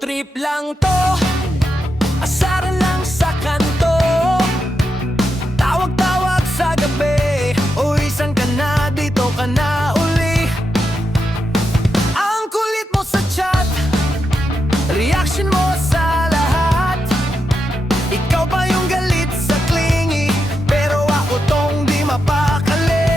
trip lang to, asaran lang sa kanto. Tawag-tawag sa gabi, uy, saan ka na? Dito ka na uli. Ang kulit mo sa chat, reaction mo sa lahat. Ikaw pa yung galit sa clingy, pero ako tong di mapakali.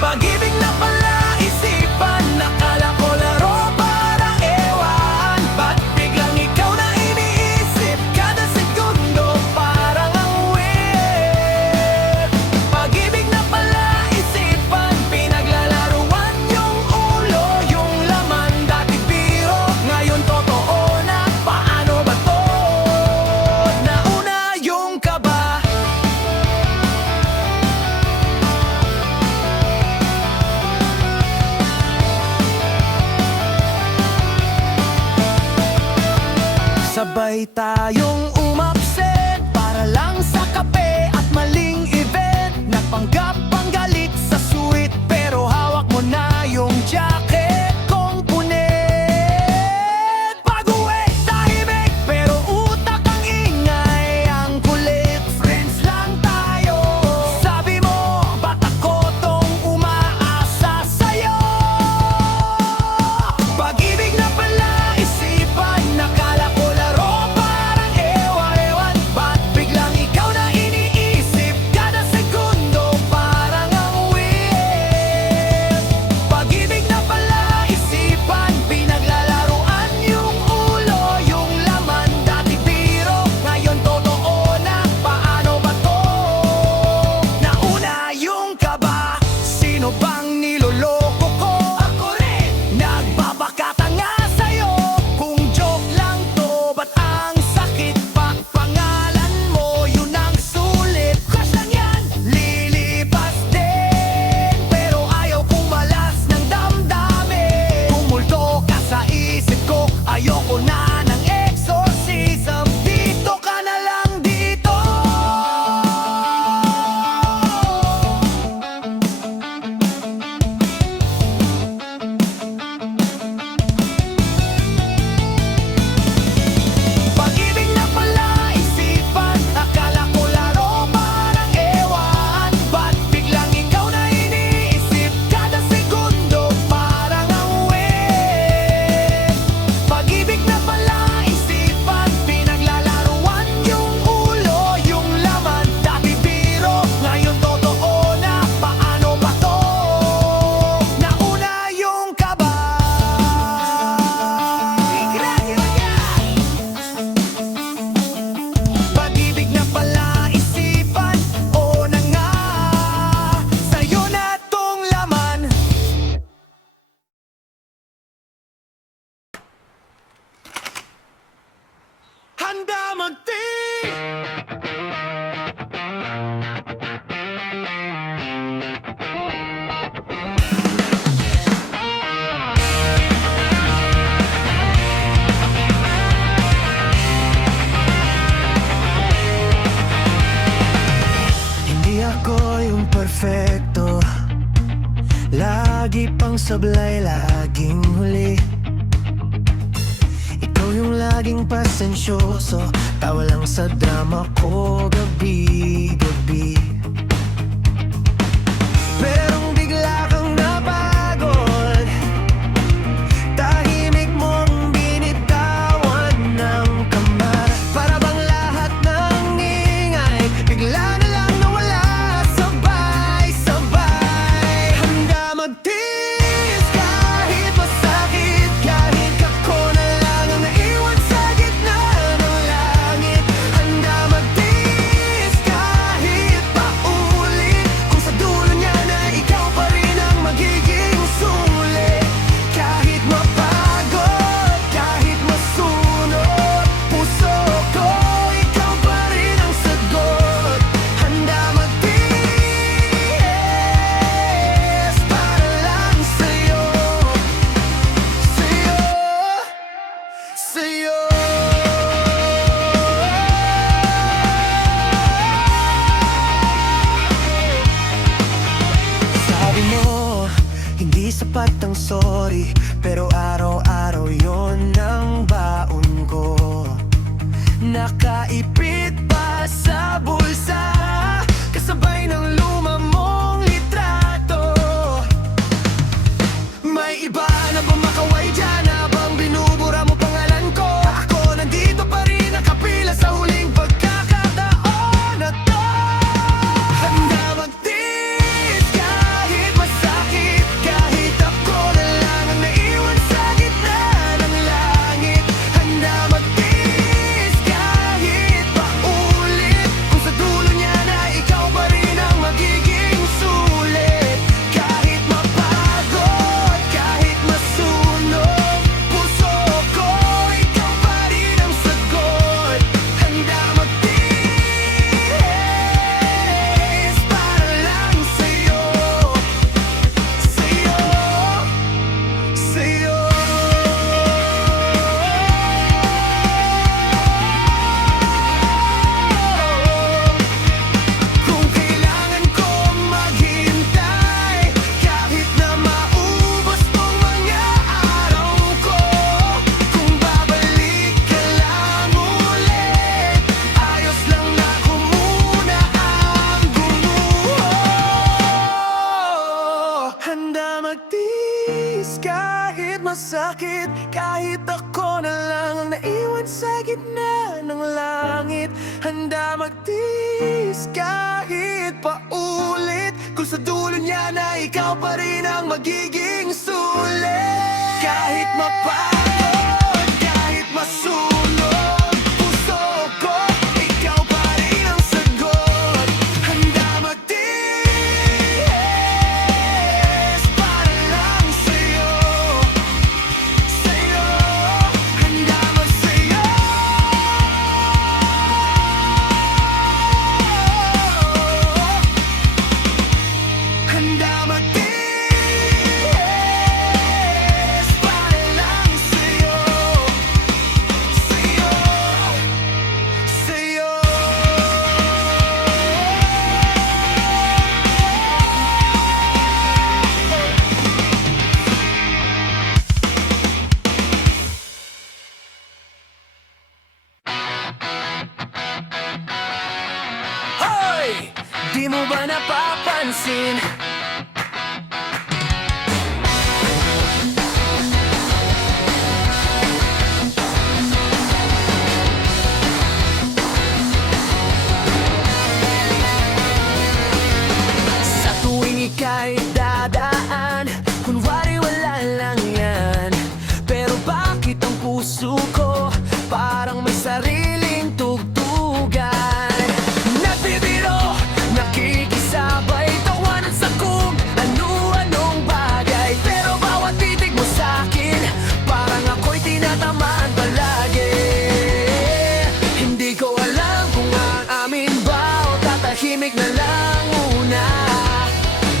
Pag-ibig na pala isipan, nakala ko laro parang ewan. Ba't biglang ikaw na iniisip, kada segundo parang ang weird. Pag-ibig na pala isipan, pinaglalaruan yung ulo, yung laman. Dati biro, ngayon totoo na. Paano ba to? Nauna yung kaba. Sabay tayong umabsent para lang sa kape at maling event. Nagpanggap ang galit sa suite, pero hawak mo na yung jacket kong punit. Pag-uwi, tahimik, pero utak ang ingay. Ang kulit, friends lang tayo. Sabi mo, ba't ako tong umaasa sa'yo? Pag-ibig na pala isipan, nakala ko laro parang ewan-ewan. Ba't biglang ikaw na iniisip, kada segundo parang ang weird. Pag-ibig na pala isipan, pinaglalaruan yung ulo, yung laman. Dati biro, ngayon totoo na. Paano ba to? Nauna yung kaba. Sino bang niloloko ko? Ako rin! Nagbabakatanga sa'yo. Kung joke lang to, ba't ang sakit? Pag pangalan mo, yun ang sulit. Crush lang yan, lilipas din. Pero ayaw kong malas ng damdamin. Tumulto ka sa isip ko, ayoko na ng exorcism. Dito ka na lang dito. Pag-ibig na pala isipan, akala ko laro parang ewan. Ba't biglang ikaw na iniisip, kada segundo parang ang weird. Pag-ibig na pala isipan, pinaglalaruan yung ulo, yung laman. Dati biro, ngayon totoo na. Paano ba to? Nauna yung kaba. Pag-ibig na pala isipan, oo na nga. Sa'yo na tong laman. Handa magti. Hindi ako yung perfecto, lagi pang sablay, laging huli. Ikaw yung laging pasensyoso, tawa lang sa drama ko gabi-gabi. Perong bigla kang napagod, tahimik mong binitawan ng kamar. Para bang lahat ng ingay bigla na lang nawala, sabay-sabay. Handa magtiis kahit masakit, kahit ako na lang ang naiwan sa gitna ng langit. Handa magtiis handa magtiis kahit paulit, kung sa dulo niya na ikaw pa rin ang magiging sulit. Kahit mapagod, kahit masunog, puso ko, ikaw pa rin ang sagot. Handa magtiis para lang sa'yo, sa'yo. Handa magsayo, handa magtiis para lang sa'yo, sa'yo, sa'yo. Hoy! Di mo ba napapansin? Sa tuwing ika'y dadaan, kunwari wala lang yan. Pero bakit ang puso ko parang may sariling tugtugan? Nagbibiro, nakikisabay, tawanan sa kung ano-anong bagay. Pero bawat titig mo sa'kin, parang ako'y tinatamaan palagi. Hindi ko alam kung aamin ba o tatahimik na lang muna.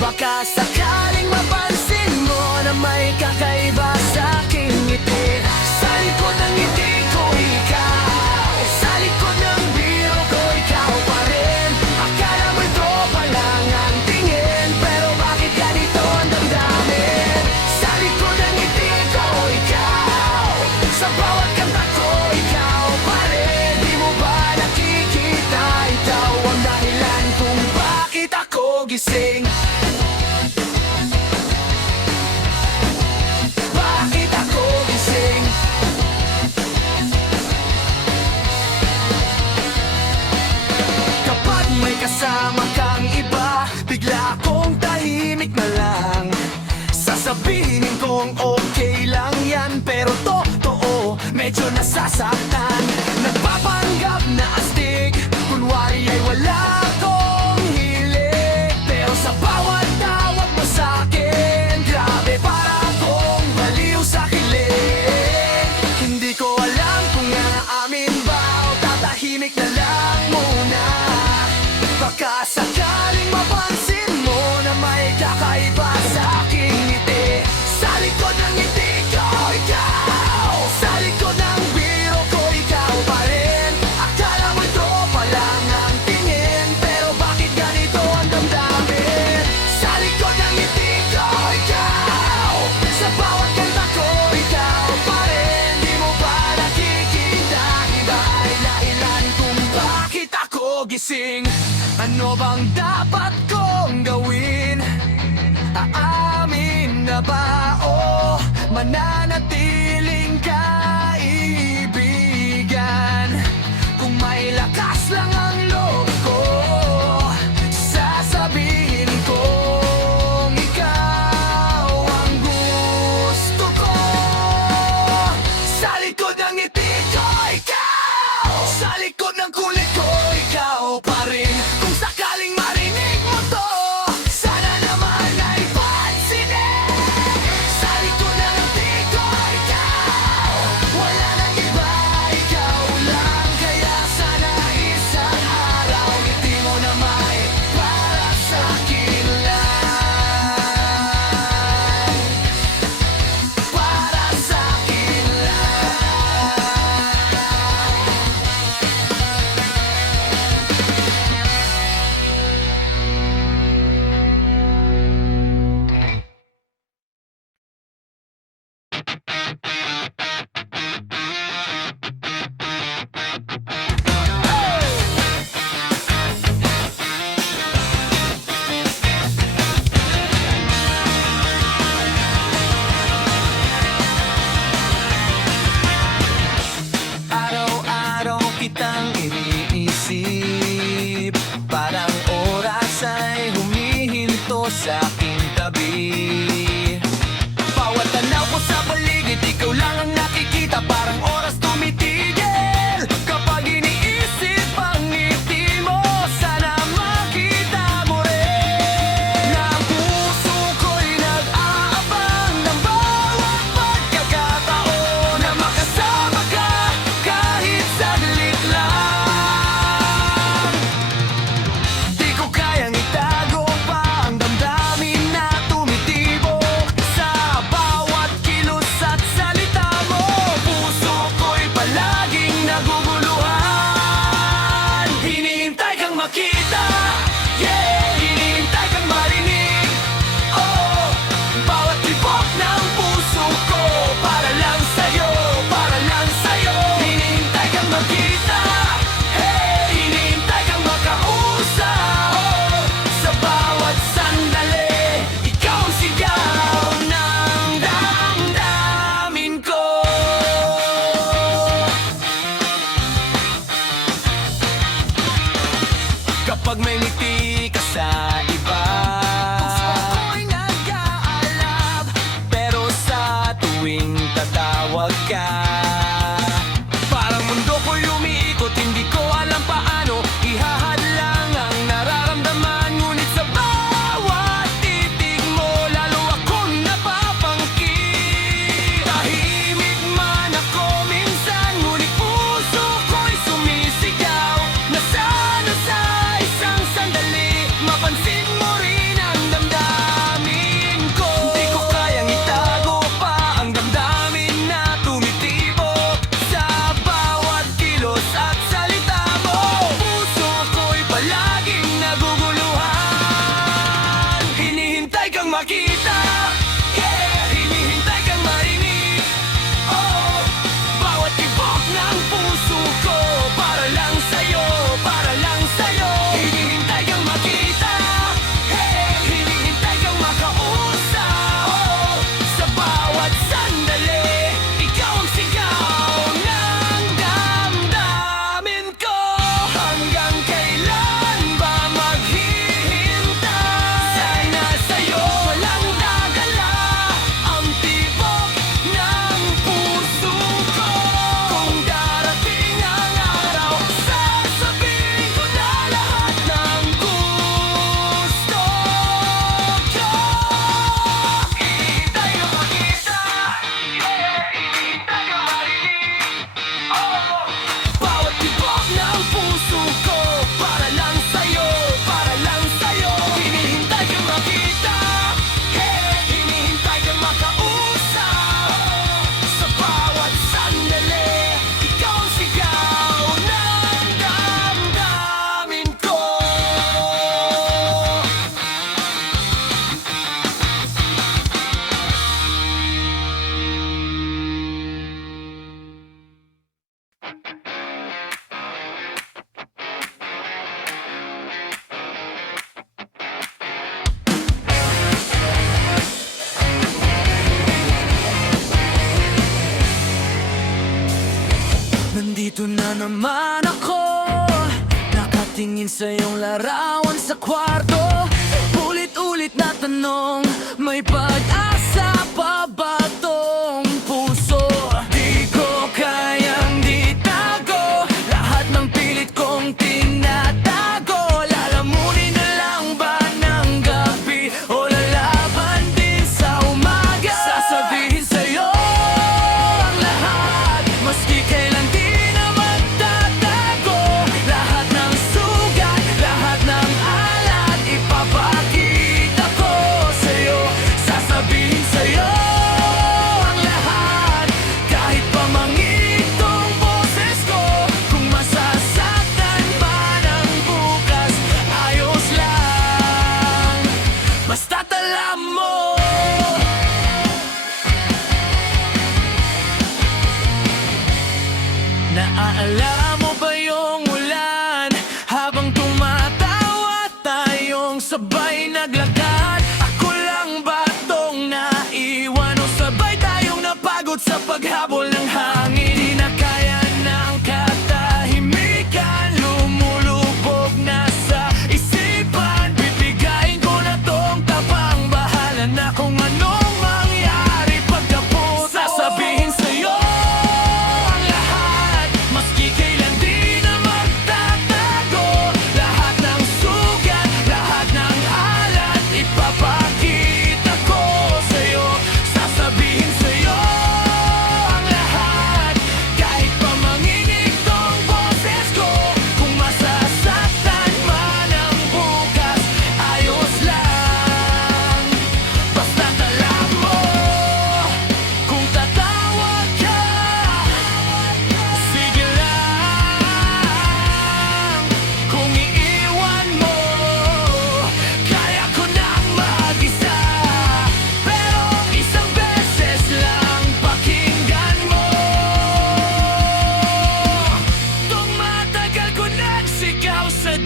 Baka sakaling mapansin mo na may kakaiba sa aking ngiti. Sa likod ng ngiti ko ikaw, sa likod ng biro ko ikaw pa rin. Akala mo ito pa lang ang tingin, pero bakit ganito ang damdamin? Sa likod ng ngiti ko ikaw, sa bawat kanta ko ikaw pa rin. Di mo ba nakikita, ikaw ang dahilan kung bakit ako gising? Bakit ako gising? Kapag may kasama kang iba, bigla akong tahimik na lang. Sasabihin kong okay lang yan, pero totoo, medyo nasasaktan. Nagpapanggap na astig, kunwari ay wala akong hilig. Pero sa bawat tawag mo sa'kin, grabe para akong baliw sa kilig. Hindi ko alam kung aamin ba o tatahimik na lang muna. Baka sakaling mapansin mo na may kakaiba sa aking ngiti. Sa likod ng ngiti ko ikaw, sa likod ng biro ko ikaw pa rin. Akala mo ito pa lang ang tingin, pero bakit ganito ang damdamin? Sa likod ng ngiti ko ikaw, sa bawat kanta ko ikaw pa rin. Di mo ba nakikita, iba ay dahilan kung bakit ako gising? Ano bang dapat kong gawin? Aamin na ba o mananatiling kaibigan? Kung may lakas lang ang loob ko, sasabihin kong ikaw ang gusto ko. Sa likod ng ngiti ko ikaw, sa likod ng kulit ko ikaw pa rin. Kung sakaling marinig mo to, sana naman ay pansinin. Sa likod ng ngiti ko ikaw, makita, yeah. Hinihintay kang marinig, oh. Bawat tibok ng puso ko para lang sa'yo, para lang sa'yo. Hinihintay kang makita, hey. Hinihintay kang makausap, oh. Sa bawat sandali, ikaw ang sigaw ng damdamin ko. Kapag may ngiti ka sa iba, puso ko'y nag-aalab. Pero sa tuwing tatawag ka, parang mundo ko'y umiikot. Hindi ko alam paano ihahadlang ang nararamdaman. Ngunit sa bawat titig mo, lalo akong napapangkit. Tahimik man ako minsan, ngunit puso ko'y sumisigaw. Nasana sa isang sandali, mapansin mo rin ang damdamin ko. Hindi ko kayang itago pa ang damdamin na tumitibok sa bawat kilos at salita mo. Puso ko'y palaging naguguluhan. Hinihintay kang makita, yeah. Hinihintay kang marinig, oh. Bawat tibok ng puso ko para lang sa'yo, para lang sa'yo. Hinihintay kang makita, hey. Hinihintay kang makausap, oh. Sa bawat sandali, ikaw ang sigaw ng damdamin ko. Hanggang kailan ba maghihintay? Sana sa'yo walang dagala ang tibok ng puso ko. Kung darating ang araw, sasabihin ko na lahat ng gusto ko. Hinihintay kang makita, yeah. Hinihintay kang marinig, oh. Bawat tibok ng puso ko para lang sa'yo, para lang sa'yo. Hinihintay kang makita, hey. Hinihintay kang makausap, sa bawat sandali, ikaw ang sigaw ng damdamin ko. Nandito na naman ako, nakatingin sa iyong larawan sa kwarto. Ulit-ulit na tanong, may pag-asa pa ba tong puso? Di ko kayang ditago lahat ng pilit kong tinatago. Lalamunin na lang ba ng gabi o lalaban din sa umaga? Sasabihin sa'yo ang lahat, maski kailan di na magtatago. Lahat ng sugat, lahat ng alat, ipapakita ko sa'yo. Sasabihin sa'yo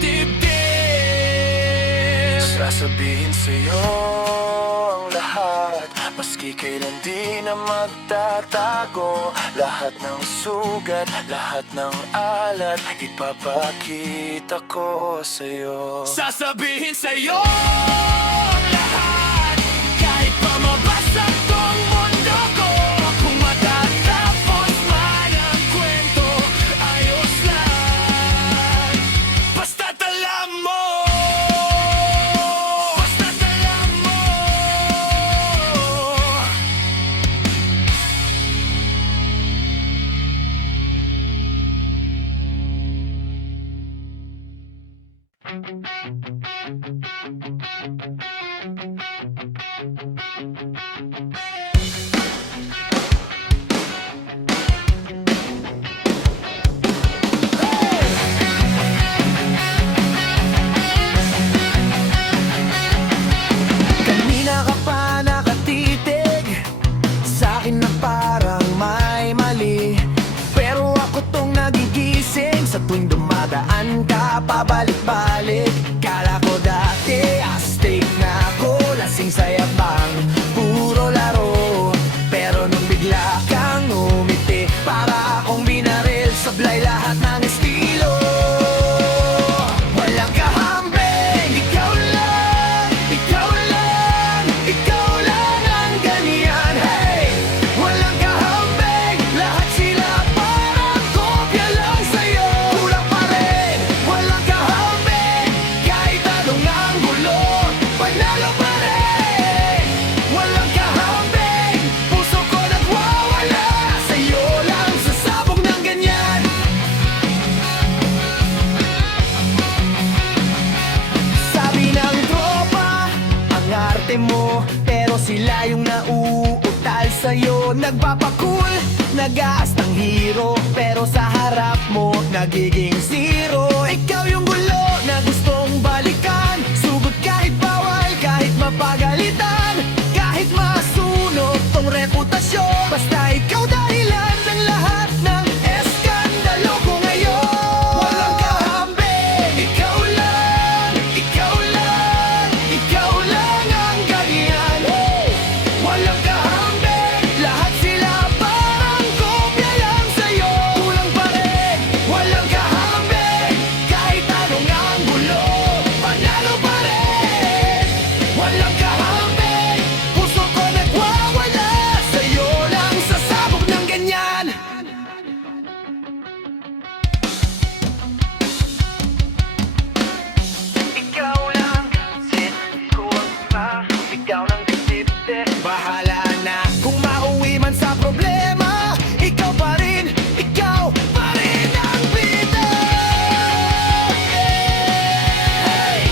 dibdib. Sasabihin sa'yo ang lahat, maski kailan di na magtatago. Lahat ng sugat, lahat ng alat, ipapakita ko sa'yo. Sasabihin sa'yo ang lahat, kahit pa mabasag tong mundo ko. Kung matatapos man ang kwento, ayos lang. Basta't alam mo, basta't alam mo. Kanina ka pa nakatitig sa'kin na parang may mali, pero ako tong nagigising sa tuwing dumadaan ka pabalik-balik. Kala ko dati astig na ako, lasing sa yabang, puro laro. Pero nung bigla kang umiti, para akong binaril, sablay lahat ng estilo. Walang kahambing, ikaw lang, ikaw lang, ikaw lang ang ganyan. Hey! Walang kahambing, lahat sila parang kopya lang sa'yo. Kulang pa rin, walang kahambing, kahit anong ang gulo, panalo pa rin. Walang kahambing, puso ko nagwawala, sa'yo lang sasabog ng ganyan. Sabi ng tropa, ang arte mo, pero sila yung nauutal sa'yo. Nagpapakul, nag-aas ng hero, pero sa harap mo, nagiging zero. Ikaw yung gulo na gustong balikan, sugod kahit bawal, kahit mapagalitan, kahit masunog tong reputasyon. Basta ikaw dahilan ng lahat ng eskandalo ko ngayon. Walang kahambing, ikaw lang, ikaw lang, ikaw lang ang ganyan. Walang kahambing, lahat sila parang kopya lang sa'yo. Kulang pa rin, walang kahambing, kahit anong ang gulo, panalo pa rin. Walang kahambing, puso ko nagwawala, sa'yo lang sasabog ng ganyan. Ikaw lang, sin ko pa, ikaw lang dibdib. Bahala na kung mauwi man sa problema, ikaw pa rin ang bida. Hey!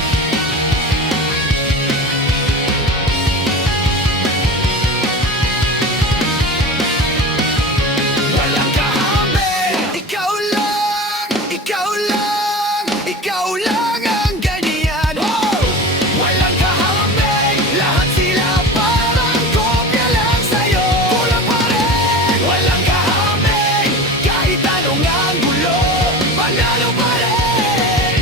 Walang kahambing, ikaw lang, ikaw lang, ikaw lang ang ganyan. Walang kahambing, lahat sila parang kopya lang sa'yo. Kulang pa rin, walang kahambing, kahit anong ang gulo, panalo pa rin.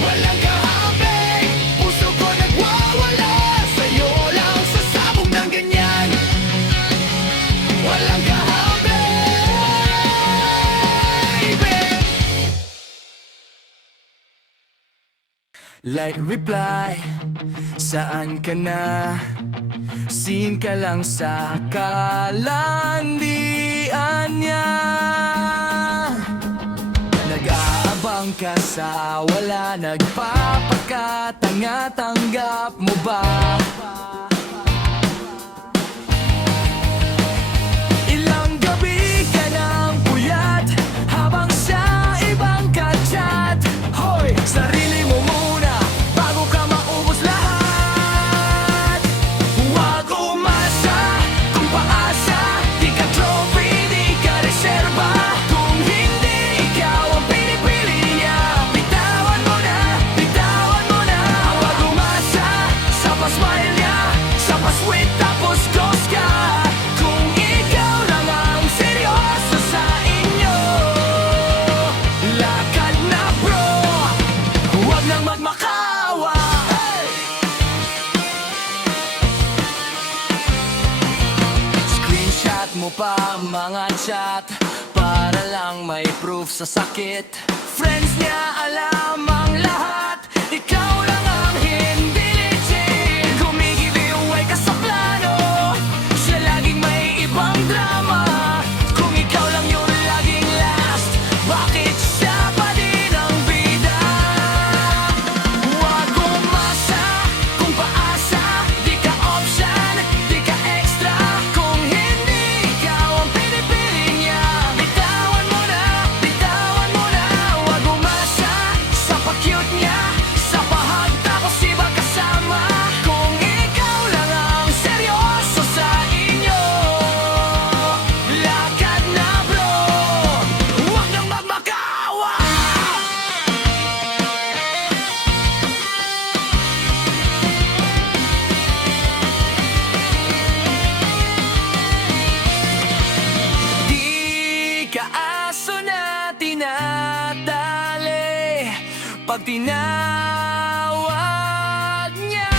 Walang kahambing, puso ko nagwawala, sa'yo lang sasabog ng ganyan. Walang kahambing, babe. Like reply, saan ka na? Scene ka lang sa kalandian niya. Nag-aabang ka sa wala, nagpapakatanga, tanggap mo ba? Ilang gabi ka nang puyat, habang sa ibang kachat. Hoy, sarili mo muna, bago ka maubos lahat. Huwag umasa, kung paasa, di ka trophy, di ka reserva. Kung hindi ikaw ang pinipili niya, bitawan mo na, bitawan mo na. Huwag umasa sa pasmile niya. nang magmakawa. Screenshot mo pa mga chat para lang may proof sa sakit. Friends niya alam ang lahat, ikaw lang ang hindi legit. Kumigiveaway ka sa plano, siya laging may ibang drama. Kung ikaw lang yung laging last, bakit siya pa din ang bida? Huwag umasa kung paasa, di ka option, di ka extra. Kung hindi ikaw ang pinipili niya, bitawan mo na, bitawan mo na. Huwag umasa sa pa-cute niya, sa pahagtapos iba kasama. Kung ikaw lang ang seryoso sa inyo, lakad na bro, huwag nang magmakawa. Di ka aso na tinatali pag tinawag niya.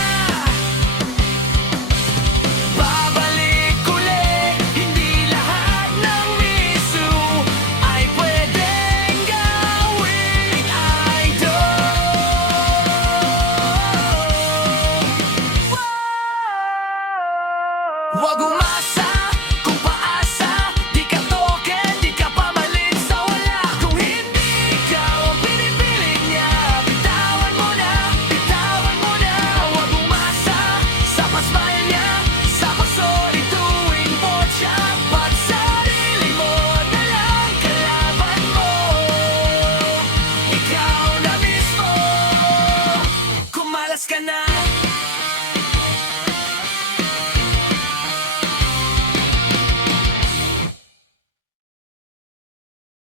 Babalik uli, hindi lahat ng misu ay pwedeng gawing idol. Huwag umasa kung paasa, di ka token, di ka pamalit sa wala. Kung hindi ikaw ang pinipilit niya, bitawan mo na, bitawan mo na. Huwag umasa sa pasmile niya, sa pagsolid tuwing botya. Pag sarili mo na lang kalaban mo, ikaw na mismo, kumalas ka na.